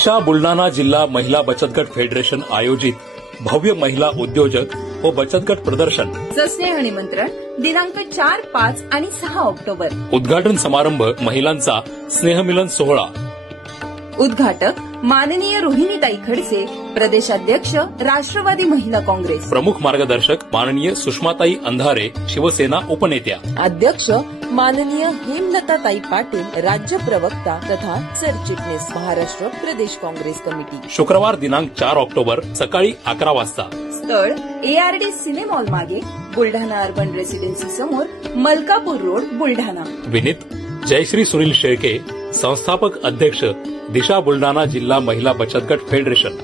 दिशा बुलढाणा जिल्हा महिला बचत गट फेडरेशन आयोजित भव्य महिला उद्योजक व बचत गट प्रदर्शन स्नेह निमंत्रण दिनांक 4, 5 आणि 6 ऑक्टोबर। उद्घाटन समारंभ महिलांचा स्नेहमिलन सोहळा। उद्घाटक माननीय रोहिणीताई खडसे, प्रदेशाध्यक्ष राष्ट्रवादी महिला काँग्रेस। प्रमुख मार्गदर्शक माननीय सुषमाताई अंधारे, शिवसेना उपनेत्या। अध्यक्ष माननीय हेमलताताई पाटील, राज्य प्रवक्ता तथा सरचिटणीस, महाराष्ट्र प्रदेश काँग्रेस कमिटी। शुक्रवार दिनांक 4 ऑक्टोबर सकाळी 11 वाजता। स्थळ ARD सिनेमॉल मागे, बुलढाणा अर्बन रेसिडेन्सी समोर, मलकापूर रोड, बुलढाणा। विनीत जयश्री सुनील शेळके, संस्थापक अध्यक्ष दिशा बुलढाणा जिल्हा महिला बचत गट फेडरेशन।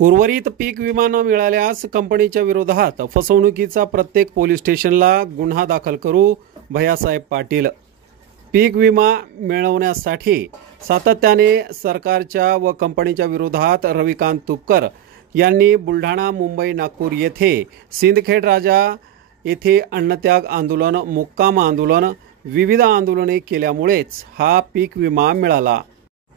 उर्वरित पीक विमा न मिळाल्यास कंपनीच्या विरोधात फसवणुकीचा प्रत्येक पोलीस स्टेशनला गुन्हा दाखल करू, भैयासाहेब पाटील। पीक विमा मिळवण्यासाठी सातत्याने सरकारच्या व कंपनीच्या विरोधात रविकांत तुपकर यांनी बुलढाणा, मुंबई, नागपूर येथे सिंदखेड राजा येथे अन्नत्याग आंदोलन, मुक्काम आंदोलन, विविध आंदोलने केल्यामुळेच हा पीक विमा मिळाला।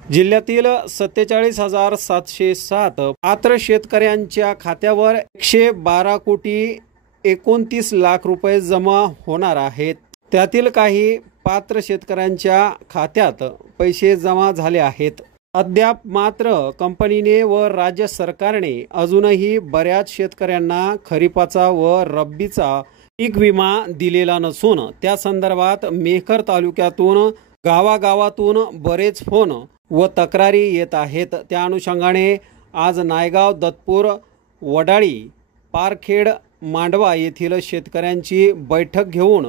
जिल्ह्यातील 47,707 पात्र शेतकऱ्यांच्या खात्यावर 112 कोटी 29 लाख रुपये जमा होणार आहेत। त्यातील काही पात्र शेतकऱ्यांच्या खात्यात पैसे जमा झाले आहेत। अद्याप मात्र कंपनीने व राज्य सरकारने अजूनही बऱ्याच शेतकऱ्यांना खरीपाचा व रब्बीचा पीक विमा दिलेला नसून त्या संदर्भात मेहकर तालुक्यातून गावागावातून बरेच फोन व तक्रारी येत आहेत। त्या अनुषंगाने आज नायगाव, दत्तपूर, वडाळी, पारखेड, मांडवा येथील शेतकऱ्यांची बैठक घेऊन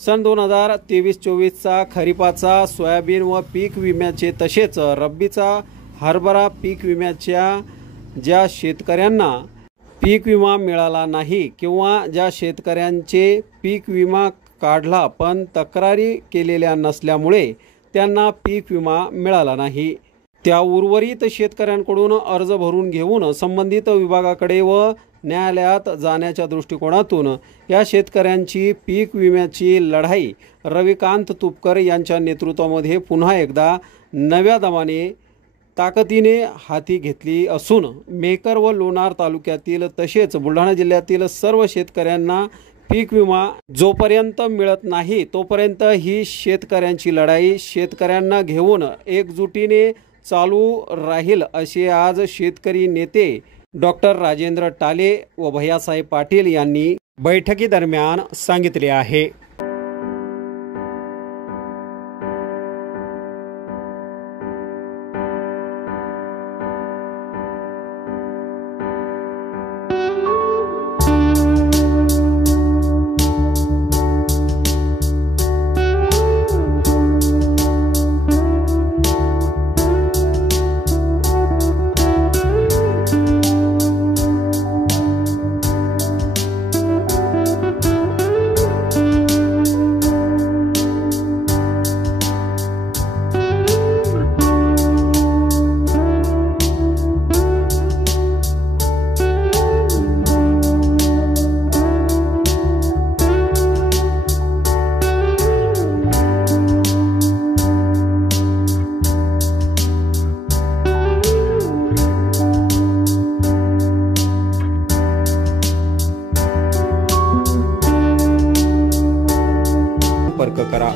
सन 2023-24चा खरीपाचा सोयाबीन व पीक विम्याचे तसेच रब्बीचा हरभरा पीक विम्याच्या ज्या शेतकऱ्यांना पीक विमा मिळाला नाही किंवा ज्या शेतकऱ्यांचे पीक विमा काढला पण तक्रारी केलेल्या नसल्यामुळे त्यांना पीक विमा मिळाला नाही, त्या उर्वरित शेतकऱ्यांकडून अर्ज भरून घेऊन संबंधित विभागाकडे व न्यायालयात जाण्याच्या दृष्टिकोनातून या शेतकऱ्यांची पीक विम्याची लढाई रविकांत तुपकर यांच्या नेतृत्वामध्ये पुन्हा एकदा नव्या दमाने ताकदीने हाती घेतली असून मेहकर व लोणार तालुक्यातील तसेच बुलढाणा जिल्ह्यातील सर्व शेतकऱ्यांना पीक विमा जोपर्यंत मिळत नाही तोपर्यंत ही शेतकऱ्यांची लढाई शेतकऱ्यांना घेऊन एकजुटीने चालू राहील, असे आज शेतकरी नेते डॉक्टर राजेंद्र टाले व भैयासाहेब पाटील यांनी बैठकीदरम्यान सांगितले आहे। संपर्क करा।